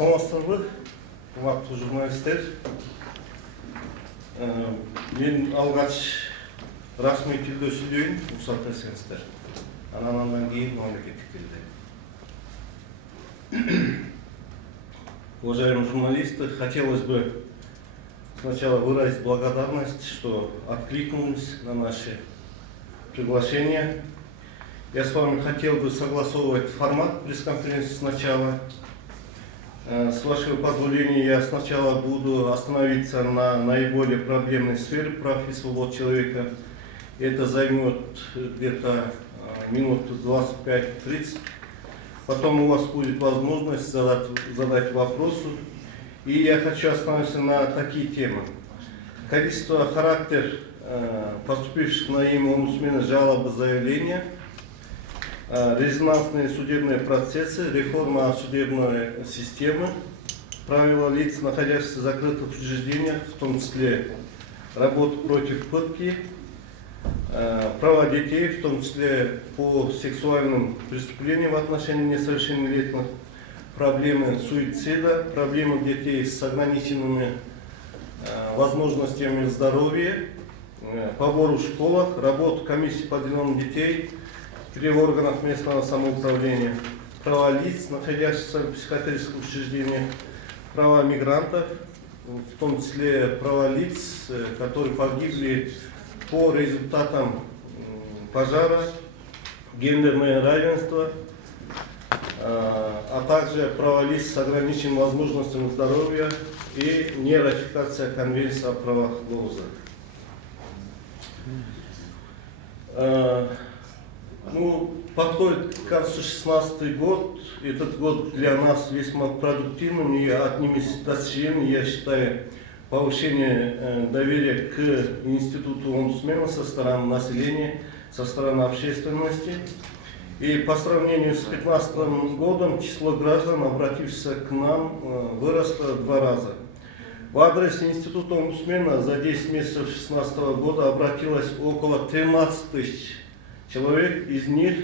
саламатсыздарбы, урматтуу журналисттер. Мен алгач расмий тилде сүйлөйүн, уруксат этсеңиздер. Андан кийин мамлекеттик тилде. Уважаемые журналисты, хотелось бы сначала выразить благодарность, что откликнулись на наши приглашения. Я с вами хотел бы согласовывать формат пресс-конференции сначала. С вашего позволения я сначала буду остановиться на наиболее проблемной сфере прав и свобод человека. Это займет где-то минут 25-30. Потом у вас будет возможность задать вопросы. И я хочу остановиться на такие темы. Количество, характер поступивших на имя омбудсмена жалоб и заявления, резонансные судебные процессы, реформа судебной системы, правила лиц, находящихся в закрытых учреждениях, в том числе работа против пытки, права детей, в том числе по сексуальным преступлениям в отношении несовершеннолетних, проблемы суицида, проблемы детей с ограниченными возможностями здоровья, побор в школах, работа комиссии по делам детей при органах местного самоуправления, права лиц, находящихся в психиатрических учреждениях, права мигрантов, в том числе права лиц, которые погибли по результатам пожара, гендерное равенство, а также права лиц с ограниченными возможностями здоровья и нератификация Конвенции о правах ЛОЗа. Подходит к концу 2016 год. Этот год для нас весьма продуктивным, и одним из достижений, я считаю, повышение доверия к институту омбудсмена со стороны населения, со стороны общественности. И по сравнению с 2015 годом число граждан, обратившихся к нам, выросло в 2 раза. В адрес института омбудсмена за 10 месяцев 2016 года обратилось около 13 тысяч человек, из них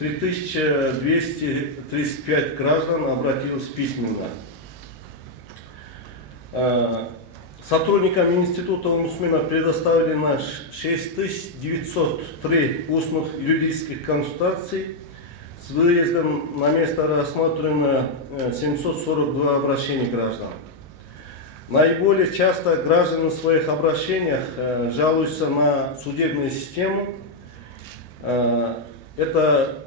3235 граждан обратилось письменно. Сотрудникам института омбудсмена предоставлено 6903 устных юридических консультаций. С выездом на место рассмотрено 742 обращения граждан. Наиболее часто граждане в своих обращениях жалуются на судебную систему. Это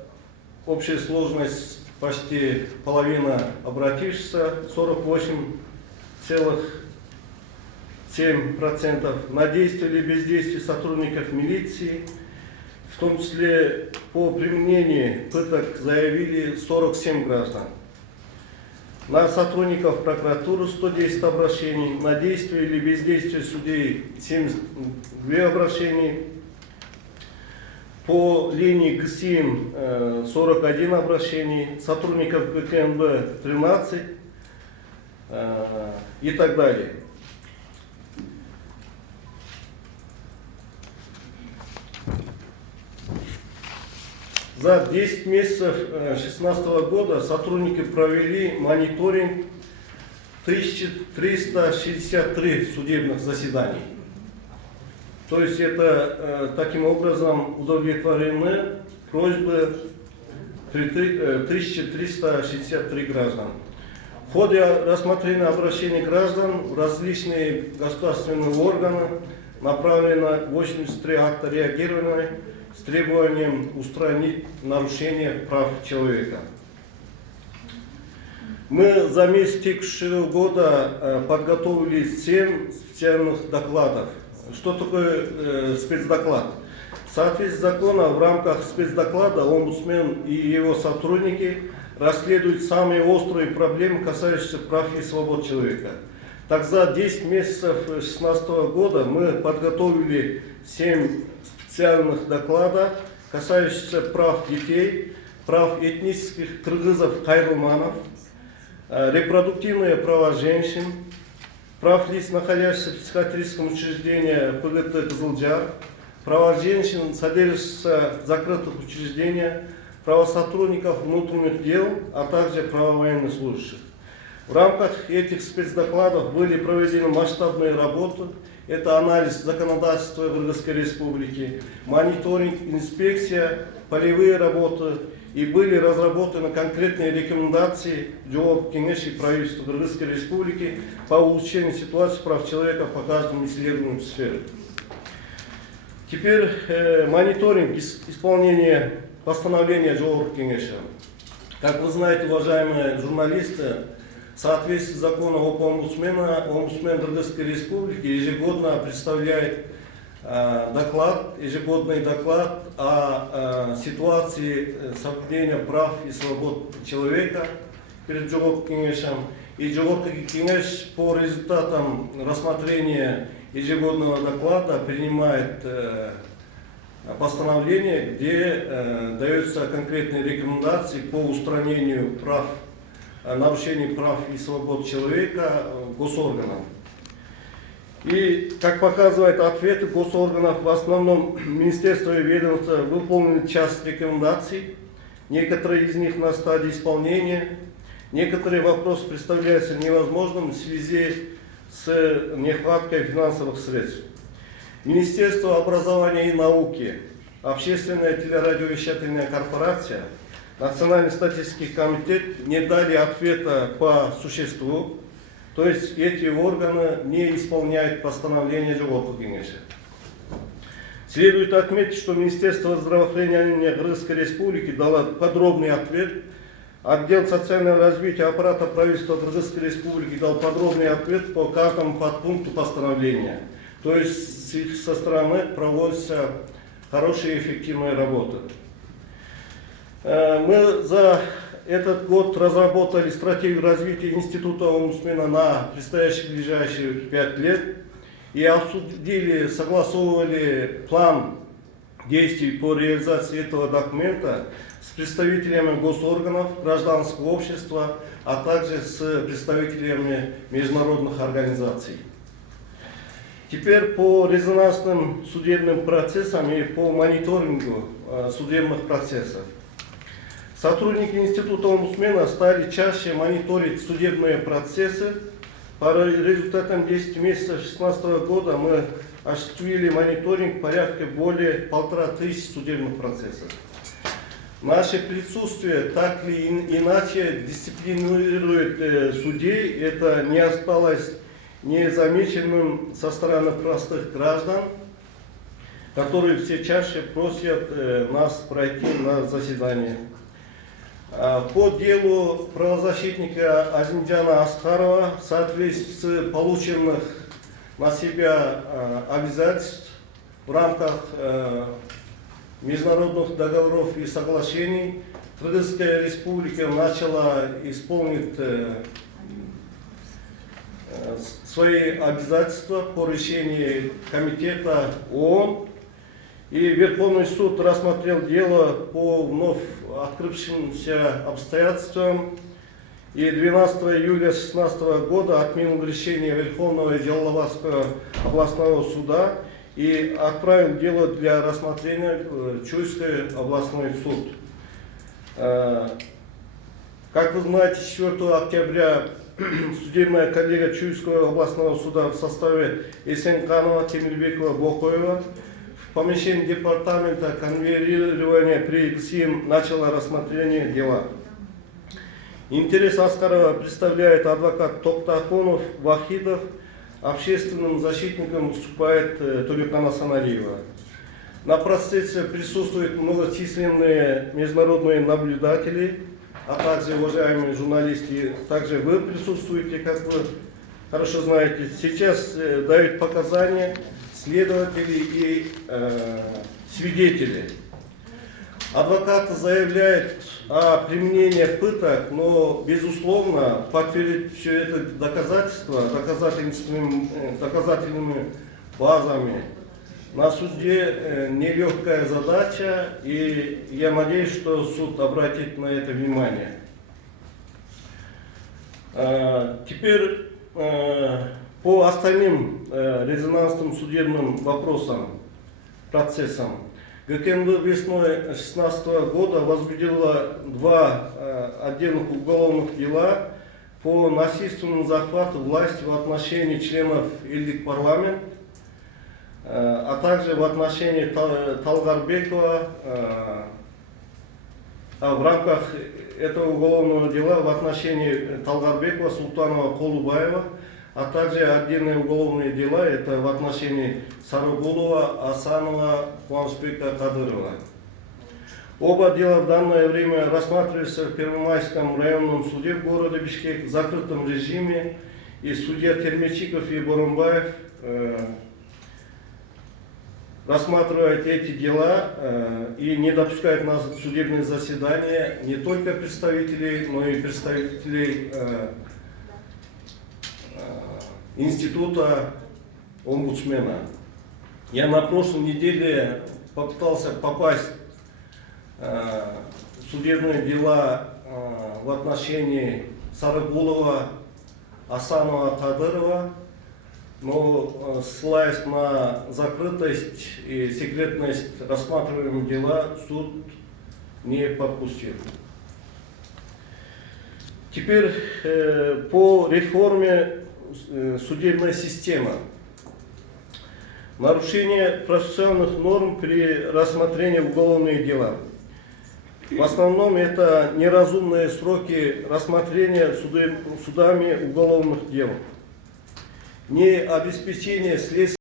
общая сложность почти половина обратившихся, 48,7%. На действие или бездействие сотрудников милиции, в том числе по применению пыток, заявили 47 граждан. На сотрудников прокуратуры 110 обращений, на действие или бездействие судей 72 обращения. По линии ГСИМ 41 обращений, сотрудников ГКНБ 13 и так далее. За 10 месяцев 2016 года сотрудники провели мониторинг 1363 судебных заседаний. То есть это таким образом удовлетворены просьбы 1363 граждан. В ходе рассмотрения обращений граждан в различные государственные органы направлено 83 акта реагирования с требованием устранить нарушение прав человека. Мы за месяц текущего года подготовили 7 специальных докладов. Что такое спецдоклад? В соответствии с законом, в рамках спецдоклада омбудсмен и его сотрудники расследуют самые острые проблемы, касающиеся прав и свобод человека. Так, за 10 месяцев 2016 года мы подготовили 7 специальных докладов, касающихся прав детей, прав этнических кыргызов-кайрылманов, репродуктивные права женщин, прав лиц, находящихся в психиатрическом учреждении ПГТ «Кызылжар», права женщин, содержащихся в закрытых учреждениях, права сотрудников внутренних дел, а также права военнослужащих. В рамках этих спецдокладов были проведены масштабные работы. Это анализ законодательства Кыргызской Республики, мониторинг, инспекция, полевые работы. И были разработаны конкретные рекомендации Жоғарғы Кеңеш и правительства Кыргызской Республики по улучшению ситуации прав человека по каждому исследованию сферы. Теперь мониторинг исполнения постановления Жоғарғы Кеңеша. Как вы знаете, уважаемые журналисты, в соответствии с законом об омбудсмена, омбудсмен Кыргызской Республики ежегодно представляет ежегодный доклад о ситуации соблюдения прав и свобод человека перед Жоғарғы Кеңешем. И Жоғарғы Кеңеш по результатам рассмотрения ежегодного доклада принимает постановление, где даются конкретные рекомендации по устранению нарушений прав и свобод человека госорганам. И, как показывают ответы госорганов, в основном министерство и ведомства выполнили часть рекомендаций, некоторые из них на стадии исполнения, некоторые вопросы представляются невозможным в связи с нехваткой финансовых средств. Министерство образования и науки, Общественная телерадиовещательная корпорация, Национальный статистический комитет не дали ответа по существу, то есть эти органы не исполняют постановление Жоғарғы Кеңеша. Следует отметить, что Министерство здравоохранения Кыргызской Республики дало подробный ответ. Отдел социального развития аппарата правительства Кыргызской Республики дал подробный ответ по каждому подпункту постановления. То есть со стороны проводится хорошая и эффективная работа. Мы за этот год разработали стратегию развития института омбудсмена на предстоящие ближайшие 5 лет и обсудили, согласовывали план действий по реализации этого документа с представителями госорганов, гражданского общества, а также с представителями международных организаций. Теперь по резонансным судебным процессам и по мониторингу судебных процессов. Сотрудники института омбудсмена стали чаще мониторить судебные процессы. По результатам 10 месяцев 2016 года мы осуществили мониторинг порядка более 1500 судебных процессов. Наше присутствие так или иначе дисциплинирует судей. Это не осталось незамеченным со стороны простых граждан, которые все чаще просят нас пройти на заседание. По делу правозащитника Азимджана Аскарова в соответствии с полученных на себя обязательств в рамках международных договоров и соглашений Кыргызская Республика начала исполнить свои обязательства по решению Комитета ООН. И Верховный суд рассмотрел дело по вновь открывшимся обстоятельствам и 12 июля 2016 года отменил решение Верховного и Жалалабадского областного суда и отправил дело для рассмотрения в Чуйский областной суд. Как вы знаете, 4 октября судебная коллегия Чуйского областного суда в составе Эсенканова, Темирбекова, Бокоева в помещении департамента конвоирования при КСИМ начало рассмотрение дела. Интерес Аскарова представляет адвокат Токтаконов Вахидов, общественным защитником выступает Туликана Саналиева. На процессе присутствуют многочисленные международные наблюдатели, а также уважаемые журналисты, также вы присутствуете, как вы хорошо знаете. Сейчас дают показания следователи и свидетели. Адвокат заявляет о применении пыток, но, безусловно, подтвердить все это доказательными базами на суде нелегкая задача, и я надеюсь, что суд обратит на это внимание. Теперь по остальным резонансным судебным вопросам, процессам. ГКМД весной 2016 года возбудила 2 отдельных уголовных дела по насильственному захвату власти в отношении членов Илдик парламент, а также в отношении Талгарбекова, в рамках этого уголовного дела в отношении Талгарбекова, Султанова, Колубаева, а также отдельные уголовные дела, это в отношении Сарыгулова, Асанова, Куанышбека, Кадырова. Оба дела в данное время рассматриваются в Первомайском районном суде в городе Бишкек в закрытом режиме, и судья Термечиков и Боромбаев рассматривают эти дела и не допускают на судебные заседания не только представителей, но и представителей института омбудсмена. Я на прошлой неделе попытался попасть в судебные дела в отношении Сарыгулова, Асанова, Кадырова, но ссылаясь на закрытость и секретность рассматриваемых дела, суд не подпустил. Теперь по реформе судебной системы. Нарушение процессуальных норм при рассмотрении уголовных дел. В основном это неразумные сроки рассмотрения судами уголовных дел, не обеспечение следствия